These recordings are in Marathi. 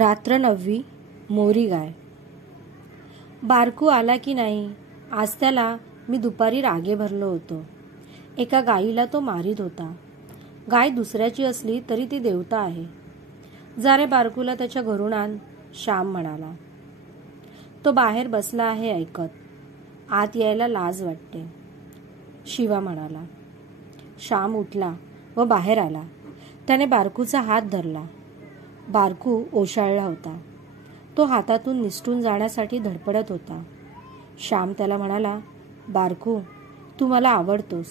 रात्र 9वी. मोरी गाय. बारकू आला की नाही आज त्याला मी दुपारी रागे भरलो होतो. एका गाईला तो मारीत होता. गाय दुसऱ्याची असली तरी ती देवता आहे. जा रे बारकूला त्याच्या घरून आण, श्याम म्हणाला. तो बाहेर बसला आहे ऐकत. आत यायला लाज वाटते, शिवा म्हणाला. श्याम उठला व बाहेर आला. त्याने बारकूचा हात धरला. बारकू ओशाळला होता. तो हातातून निसटून जाण्यासाठी धडपडत होता. श्याम त्याला म्हणाला, बारकू, तू मला आवडतोस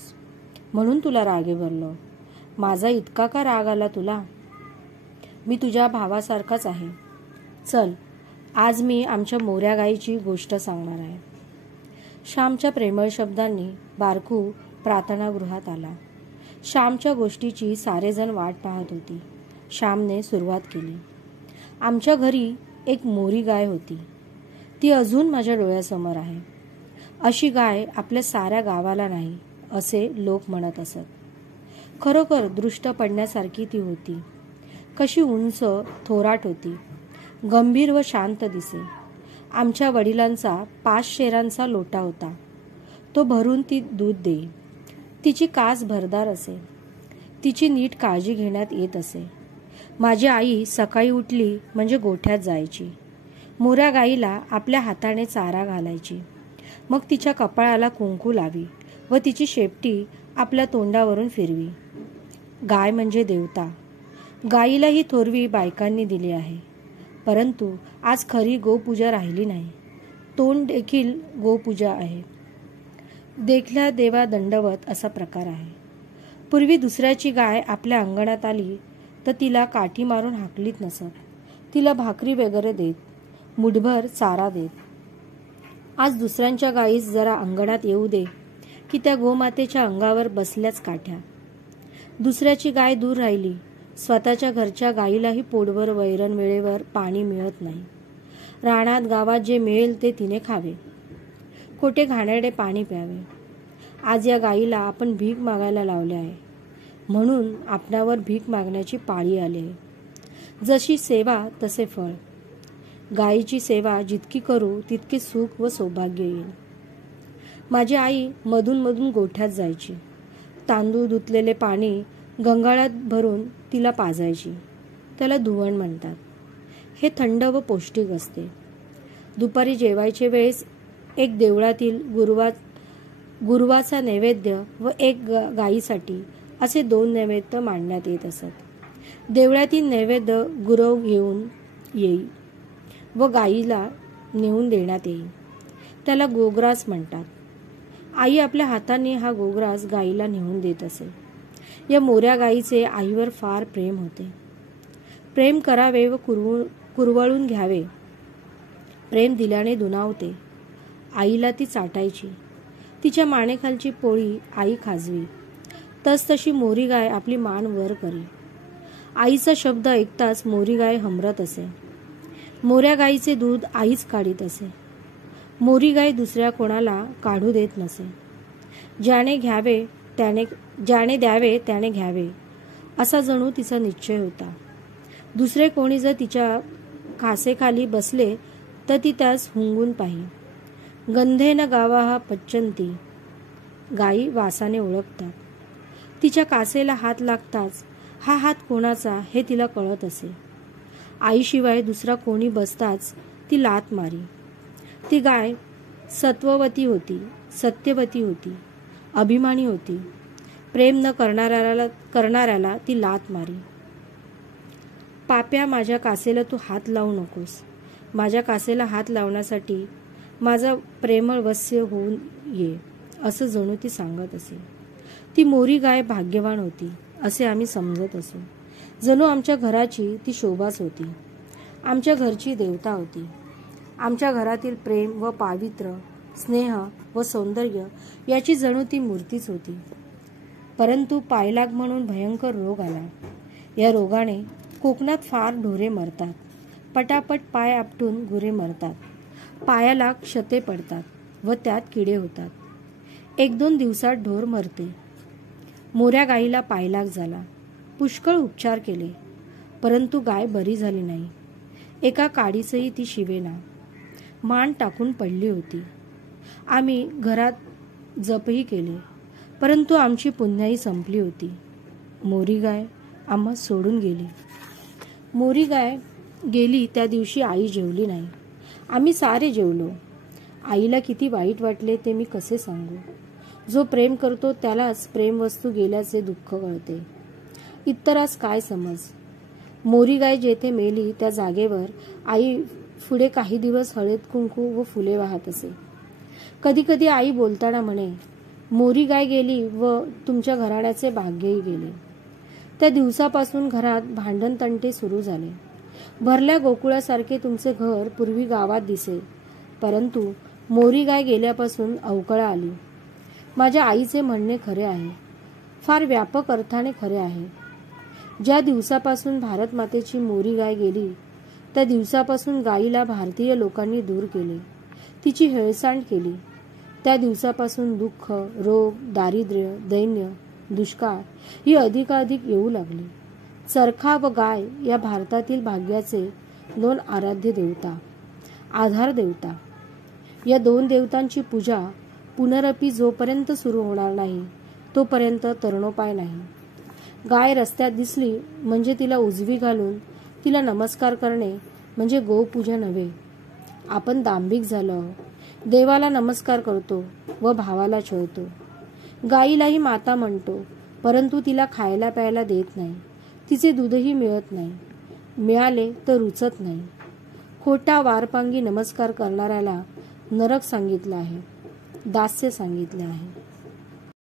म्हणून तुला रागे भरलो. माझा इतका का राग आला तुला? मी तुझ्या भावासारखाच आहे. चल, आज मी आमच्या मोऱ्या गाईची गोष्ट सांगणार आहे. श्यामच्या प्रेमळ शब्दांनी बारकू प्रार्थनागृहात आला. श्यामच्या गोष्टीची सारेजण वाट पाहत होती. श्यामने सुरुवात केली. आमच्या घरी एक मोरी गाय होती. ती अजून माझ्या डोळ्यासमोर आहे. अशी गाय आपल्या साऱ्या गावाला नाही असे लोक म्हणत असत. खरोखर दृष्ट पडण्यासारखी ती होती. कशी उंच थोराट होती. गंभीर व शांत दिसे. आमच्या वडिलांचा 5 शेरांचा लोटा होता. तो भरून ती दूध देई. तिची कास भरदार असे. तिची नीट काळजी घेण्यात येत असे. माझी आई सकाळी उठली म्हणजे गोठ्यात जायची. मोऱ्या गाईला आपल्या हाताने चारा घालायची. मग तिच्या कपाळाला कुंकू लावी व तिची शेपटी आपल्या तोंडावरून फिरवी. गाय म्हणजे देवता. गाईला ही थोरवी बायकांनी दिली आहे. परंतु आज खरी गोपूजा राहिली नाही. तोंड देखील गोपूजा आहे. देखल्या देवा दंडवत असा प्रकार आहे. पूर्वी दुसऱ्याची गाय आपल्या अंगणात आली तर तिला काठी मारून हाकलीत नसत. तिला भाकरी वगैरे देत, मुठभर चारा देत. आज दुसऱ्यांच्या गायीस जरा अंगणात येऊ दे की त्या गोमातेच्या अंगावर बसल्याच काठ्या. दुसऱ्याची गाय दूर राहिली. स्वतःच्या घरच्या गायीलाही पोटभर वैरण वेळेवर पाणी मिळत नाही. रानात गावात जे मिळेल ते तिने खावे. कोठे घाणेरडे पाणी प्यावे. आज या गायीला आपण भीक मागायला लावले आहे म्हणून आपणावर भीक मागण्याची पाळी आली आहे. जशी सेवा तसे फळ. गायीची सेवा जितकी करू तितके सुख व सौभाग्य येईल. माझी आई मधून मधून गोठ्यात जायची. तांदूळ धुतलेले पाणी गंगाळात भरून तिला पाजायची. त्याला धुवण म्हणतात. हे थंड व पौष्टिक असते. दुपारी जेवायचे वेळेस एक देवळातील गुरुवाचा नैवेद्य व एक गायीसाठी असे 2 नैवेद्य मांडण्यात येत असत. देवळातील नैवेद्य गुरव घेऊन येई व गायीला नेऊन देण्यात येई. त्याला गोग्रास म्हणतात. आई आपल्या हाताने हा गोग्रास गायीला नेऊन देत असे. या मोऱ्या गायीचे आईवर फार प्रेम होते. प्रेम करावे व कुरवळून घ्यावे. प्रेम दिल्याने दुणावते. आईला ती चाटायची. तिच्या मानेखालची पोळी आई खाजवी. तशी मोरी गाय आपली मान वर करी. आईचा शब्द ऐकताच मोरी गाय हमरत असे. मोऱ्या गायीचे दूध आईच काढीत असे. मोरी गाय दुसऱ्या कोणाला काढू देत नसे. ज्याने द्यावे त्याने घ्यावे असा जणू तिचा निश्चय होता. दुसरे कोणी जर तिच्या कासेखाली बसले तर ती त्यास हुंगून पाही. गंधेन गावाहा पच्चंती. गायी वासाने ओळखतात. तिच्या कासेला हात लागताच हा हात कोणाचा हे तिला कळत असे. आईशिवाय दुसरा कोणी बसताच ती लात मारी. ती गाय सत्ववती होती, सत्यवती होती, अभिमानी होती. प्रेम न करणाऱ्याला ती लात मारी. पाप्या, माझ्या कासेला तू हात लावू नकोस. माझ्या कासेला हात लावण्यासाठी माझा प्रेमळ वस्य होऊन ये असं जणू ती सांगत असे. ती मोरी गाय भाग्यवान होती असे आम्ही समजत असो. जणू आमच्या घराची ती शोभाच होती. आमच्या घरची देवता होती. आमच्या घरातील प्रेम व पावित्र्य, स्नेह व सौंदर्य याची जणू ती मूर्तीच होती. परंतु पायलाग म्हणून भयंकर रोग आला. या रोगाने कोकणात फार ढोरे मरतात. पटापट पाय आपटून गुरे मरतात. पायाला क्षते पडतात व त्यात किडे होतात. 1-2 दिवसात ढोर मरते. मोऱ्या गाईला पायलाग झाला. पुष्कळ उपचार केले परंतु गाय बरी झाली नाही. एका काडीचंही ती शिवेना. मान टाकून पडली होती. आम्ही घरात जपही केले, परंतु आमची पुण्याही संपली होती. मोरी गाय आम्हा सोडून गेली. मोरी गाय गेली त्या दिवशी आई जेवली नाही. आम्ही सारे जेवलो. आईला किती वाईट वाटले ते मी कसे सांगू. जो प्रेम करतो त्यालाच प्रेमवस्तू गेल्याचे दुःख कळते. इतरास काय समज. मोरी गाय जेथे मेली त्या जागेवर आई पुढे काही दिवस हळद कुंकू व फुले वाहत असे. कधी कधी आई बोलताना म्हणे, मोरी गाय गेली व तुमच्या घराण्याचे भाग्यही गेले. त्या दिवसापासून घरात भांडण तंटे सुरू झाले. भरल्या गोकुळासारखे तुमचे घर पूर्वी गावात दिसे, परंतु मोरी गाय गेल्यापासून अवकळा आली. माझ्या आईचे म्हणणे खरे आहे, फार व्यापक अर्थाने खरे आहे. ज्या दिवसापासून भारत मातेची मोरी गाय गेली त्या दिवसापासून गायीला भारतीय लोकांनी दूर केले, तिची हेळसांड केली. त्या दिवसापासून दुःख, रोग, दारिद्र्य, दैन्य, दुष्काळ ही अधिकाधिक येऊ लागली. चरखा व गाय या भारतातील भाग्याचे दोन आराध्य देवता, आधार देवता. या दोन देवतांची पूजा पुनरपी जोपर्यंत सुरू होणार नाही तोपर्यंत तरणोपाय नाही. गाय रस्त्यात दिसली म्हणजे तिला उजवी घालून तिला नमस्कार करणे म्हणजे गोपूजा नव्हे. आपण दांभिक झालो, देवाला नमस्कार करतो व भावाला छळतो. गाईलाही माता म्हणतो, परंतु तिला खायला प्यायला देत नाही. तिचे दूधही मिळत नाही, मिळाले तर रुचत नाही. खोटा वारपांगी नमस्कार करणाऱ्याला नरक सांगितलं आहे, दास्य सांगितले आहे.